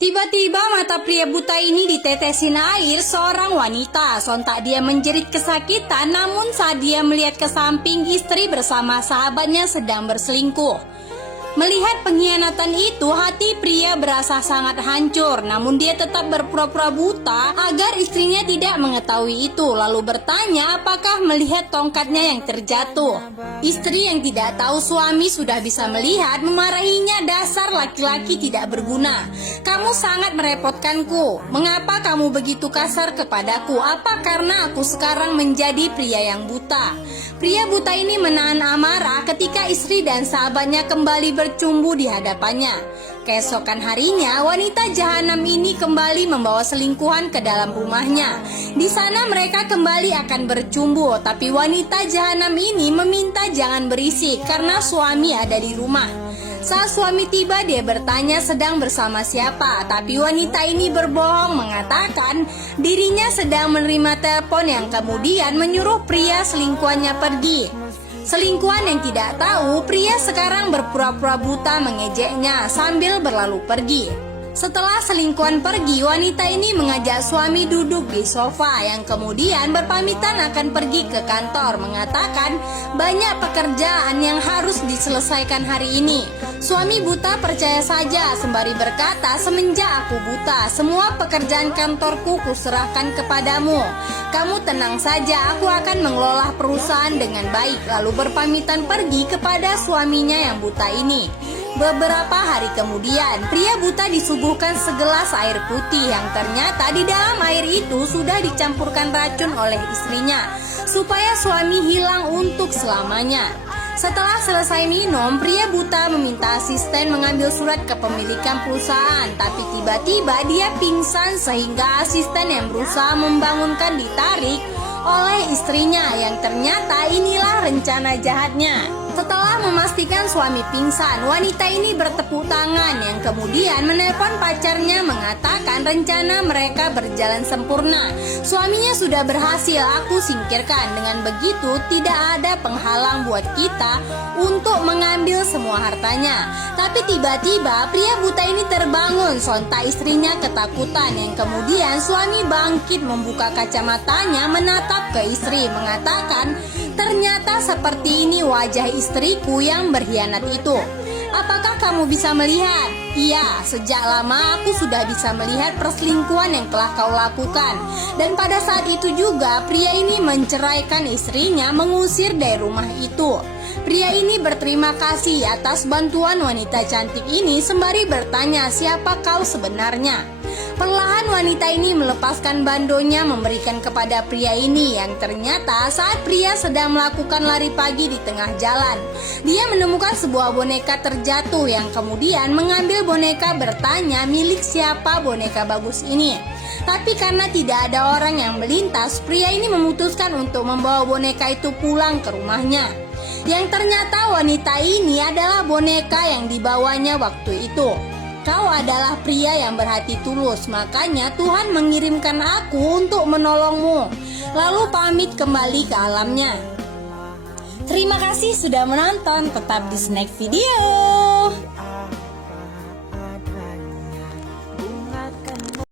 Tiba-tiba mata pria buta ini ditetesin air seorang wanita. Sontak dia menjerit kesakitan, namun saat dia melihat ke samping, istri bersama sahabatnya sedang berselingkuh. Melihat pengkhianatan itu, hati pria berasa sangat hancur. Namun dia tetap berpura-pura buta agar istrinya tidak mengetahui itu. Lalu bertanya apakah melihat tongkatnya yang terjatuh. Istri yang tidak tahu suami sudah bisa melihat memarahinya, dasar laki-laki tidak berguna. Kamu sangat merepotkanku. Mengapa kamu begitu kasar kepadaku? Apa karena aku sekarang menjadi pria yang buta? Pria buta ini menahan amarah ketika istri dan sahabatnya kembali bercumbu di hadapannya. Keesokan harinya, wanita jahanam ini kembali membawa selingkuhan ke dalam rumahnya. Di sana mereka kembali akan bercumbu, tapi wanita jahanam ini meminta jangan berisik karena suami ada di rumah. Saat suami tiba, dia bertanya sedang bersama siapa, tapi wanita ini berbohong mengatakan dirinya sedang menerima telepon yang kemudian menyuruh pria selingkuhannya pergi. Selingkuhan yang tidak tahu, pria sekarang berpura-pura buta mengejeknya sambil berlalu pergi. Setelah selingkuhan pergi, wanita ini mengajak suami duduk di sofa yang kemudian berpamitan akan pergi ke kantor, mengatakan banyak pekerjaan yang harus diselesaikan hari ini. Suami buta percaya saja sembari berkata, semenjak aku buta, semua pekerjaan kantorku kuserahkan kepadamu. Kamu tenang saja, aku akan mengelola perusahaan dengan baik. Lalu berpamitan pergi kepada suaminya yang buta ini. Beberapa hari kemudian, pria buta disuguhkan segelas air putih yang ternyata di dalam air itu sudah dicampurkan racun oleh istrinya supaya suami hilang untuk selamanya. Setelah selesai minum, pria buta meminta asisten mengambil surat kepemilikan perusahaan, tapi tiba-tiba dia pingsan sehingga asisten yang berusaha membangunkan ditarik oleh istrinya yang ternyata inilah rencana jahatnya. Setelah memastikan suami pingsan, wanita ini bertepuk tangan yang kemudian menelpon pacarnya mengatakan rencana mereka berjalan sempurna. Suaminya sudah berhasil aku singkirkan. Dengan begitu tidak ada penghalang buat kita untuk mengambil semua hartanya. Tapi tiba-tiba pria buta ini terbangun, sontak istrinya ketakutan yang kemudian suami bangkit membuka kacamatanya menatap ke istri mengatakan, ternyata seperti ini wajah istriku yang berkhianat itu. Apakah kamu bisa melihat? Iya, sejak lama aku sudah bisa melihat perselingkuhan yang telah kau lakukan. Dan pada saat itu juga pria ini menceraikan istrinya, mengusir dari rumah itu. Pria ini berterima kasih atas bantuan wanita cantik ini sembari bertanya siapa kau sebenarnya. Perlahan wanita ini melepaskan bandonya memberikan kepada pria ini yang ternyata saat pria sedang melakukan lari pagi di tengah jalan, dia menemukan sebuah boneka terjatuh yang kemudian mengambil boneka bertanya milik siapa boneka bagus ini. Tapi karena tidak ada orang yang melintas, pria ini memutuskan untuk membawa boneka itu pulang ke rumahnya. Yang ternyata wanita ini adalah boneka yang dibawanya waktu itu. Kau adalah pria yang berhati tulus, makanya Tuhan mengirimkan aku untuk menolongmu. Lalu pamit kembali ke alamnya. Terima kasih sudah menonton, tetap di Snack Video.